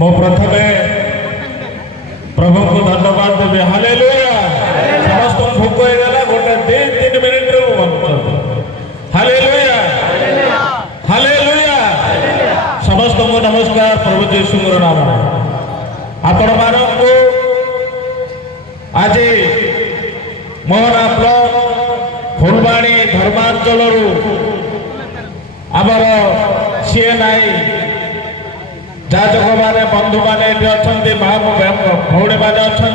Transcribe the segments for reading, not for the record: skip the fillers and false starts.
मो प्रथमे प्रभु को धन्यवाद देवी। हालेलुया। समस्त भोग हो गला गोटे 2-3 मिनिट रे बंद कर दो। Hallelujah hallelujah. समस्त को नमस्कार प्रभु यीशु नाम रे आपण मानकु आज मोहना ब्लॉक फुलबाणी धर्मांचल आमर सीएनआई जाजक मैंने बंधु मैंने अच्छा भौणी मैंने अच्छा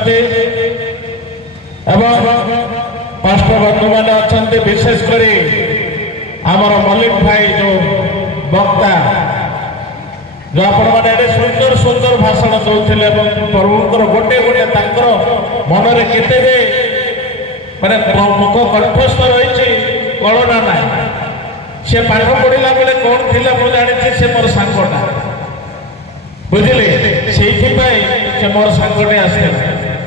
पास्टर बंधु मैंने अच्छा विशेषकर आमर मल्लिक भाई जो वक्ता जो आपण मैंने सुंदर सुंदर भाषण दौले प्रभुंर गोटे गोटे मनरे केते माने मुख कंठस्थ रही कलना ना से पाठ पढ़ला बेले कौन थिला मु जानी से मोर सांगटा बुझिले से मोर सांगटे आसे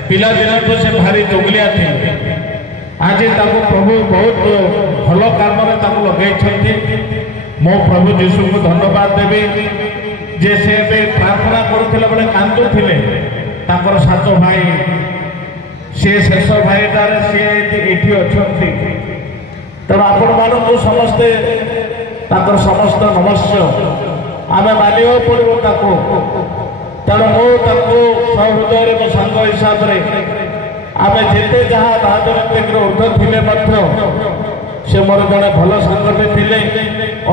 पिला दिन से भारी जोगलिया थे। आज प्रभु बहुत भल काम लगे मो प्रभु यीशु को धन्यवाद देवी जे से प्रार्थना करुला बेले कांदुले सात भाई सी शेष भाईटार सी ये अच्छा तेणु आपण मानू समस्ते समस्त नमस्कार आम मानव पड़ो तेणु सहृदय मो सांग हिसाब से आम जिते जहाँ राजनीतिक ऊर्ध थे से मोर जड़े भल सांगटे थे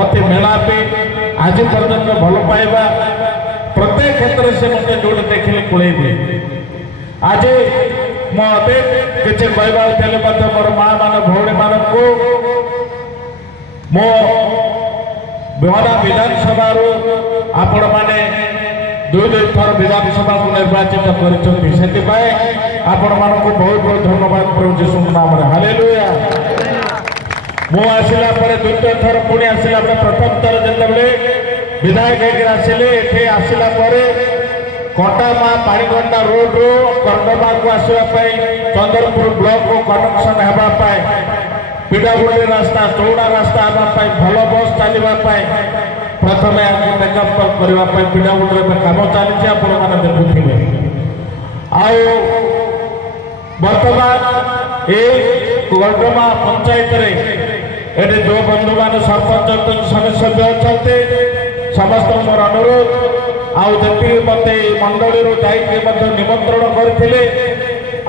अति मेलापी आज पर्यटन भल पाइबा प्रत्येक क्षेत्र से मत जो देखिले कूल आज मुझे किसी कहवार मोर माँ मान भौणी मान मो बिहार विधानसभा आपण मैंने 2 थर विधानसभा को निर्वाचित कर आपण मान को बहुत बहुत धन्यवाद प्रभु यीशु नाम रे। हालेलुया। मु आसिला पर द्वितीय थर पुणी आसिला प्रथम थर जिते विधायक आसिले ये आसिला कटामा पाणीगंडा रोड रू करडमा को आसवाई चंद्रपुर ब्लॉक को कनेक्शन होगापाई पीड़ागुड़ी रास्ता चौड़ा रास्ता होगापाई भल बस चलवाई प्रथम मेकअप करने पीड़ागुड़ी कम चली मैंने देखुए बर्तमान ये करडमा पंचायत ये जो बंधु मान सरपंच सदस्य अच्छा समस्त मोर अनुरोध आउ जी मत मंडली जाइए निमंत्रण करते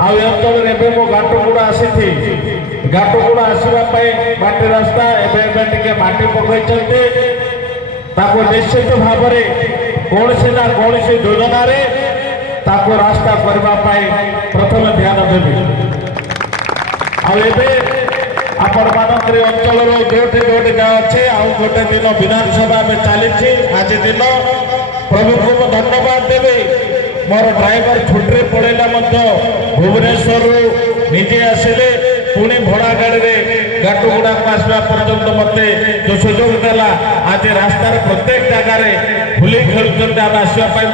अंचल मो घाटगुड़ा आसी घाटगुड़ा आसवाई माटी रास्ता एवं माटी पकड़ निश्चित भाव में कौन ना कौन योजना रास्ता करने प्रथम ध्यान देवी। आपण मानक अंचल जोटी जोटी गाँव अच्छे आउ गोटे दिन विधानसभा में चली आज दिन प्रभु को धन्यवाद देवी। मोर ड्राइवर छुट्टी पड़ेला भुवनेश्वर निजे आसिले पुणी भड़ा गाड़ी में घाटगुड़ा को आसवा पर्यंत मत जो सुजोग देला आज रास्तार प्रत्येक जगार भूली खेलुं आम आसवाई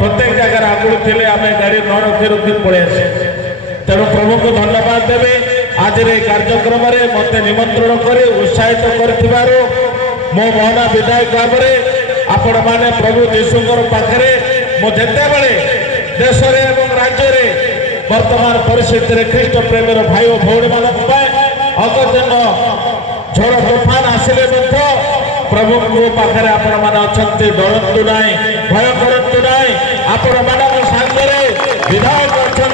प्रत्येक जगार आगुड़ थे आम गाड़ी न रखी रखी पड़े आसे तेणु प्रभु को धन्यवाद देवी। आज कार्यक्रम में मत निमंत्रण कर उत्साहित कर मो मोहना विधायक भाव में आपण मैंने प्रभु यीशु पाखे मुझे देश एवं राज्य वर्तमान परिस्थिति ख्रीष्ट प्रेमी भाई और भौणी मान अगदिन झड़ तूफान आसिले प्रभु को पाखे आपण मैंने अच्छा डरतु ना भय करतु ना आपण मान सागर विधायक अच्छा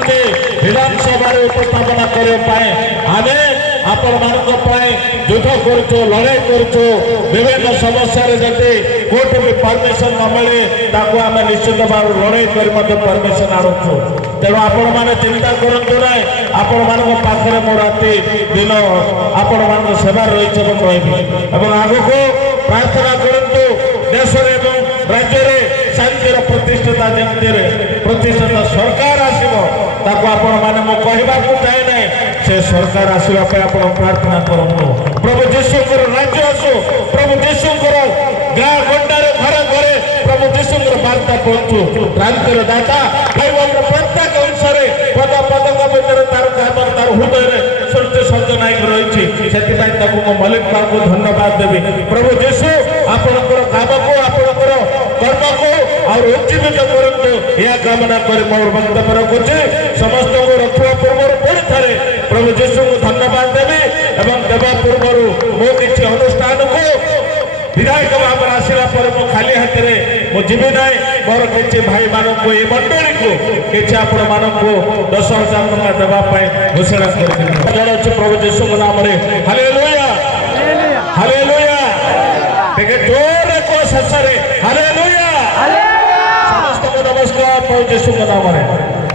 विधानसभा उपस्थापना करने आम आपण मानक युद्ध करुचु लड़ाई करुचु विभिन्न समस्या जदि कोर्ट भी परमिशन न मिले ताको आम निश्चित भाव लड़ाई कर परमिशन आणुचु तेणु आपण मैंने चिंता करूँ ना आपण मान पाखे मो राति दिन आपण मान सेवा रही आगक प्रार्थना करूँ देश एवं राज्य शांतिर प्रतिष्ठिता जमी प्रतिष्ठित सरकार आसो आपण मैंने मो कहवाक चाहे ना से सरकार आसवाई आप प्रार्थना करूँ प्रभु यीशु राज्य आसो प्रभु यीशु गाँ गंडारे घरे घरे प्रभु यीशु वार्ता पहुंचु क्रांतिर दाता भाई प्रत्येक अंशे पद पदक भितर तार तार हृदय सृष्टि सर्जनायक रही से मल्लिक बाबू को धन्यवाद देवी। प्रभु यीशु आपणकर काम को आपणकर कर्म को और उज्जीवित करंतु यह कामना कर मोर वक्तव्य रखुचे समस्त को रखवा पूर्व पुणी थारे प्रभु यीशु को धन्यवाद देवी एवं देवा पूर्व मो किसी अनुष्ठान को विधायक भाव आसला पर मो खाली हाथ में मो जीवी ना मोर किसी भाई मान को ये मंडली को किसी आपण मान को 10,000 टका देवाई घोषणा कर प्रभु यीशु नाम हालेलुया हालेलुया टे जोर को शेष हालेलुया समस्त को नमस्कार प्रभु यीशु नाम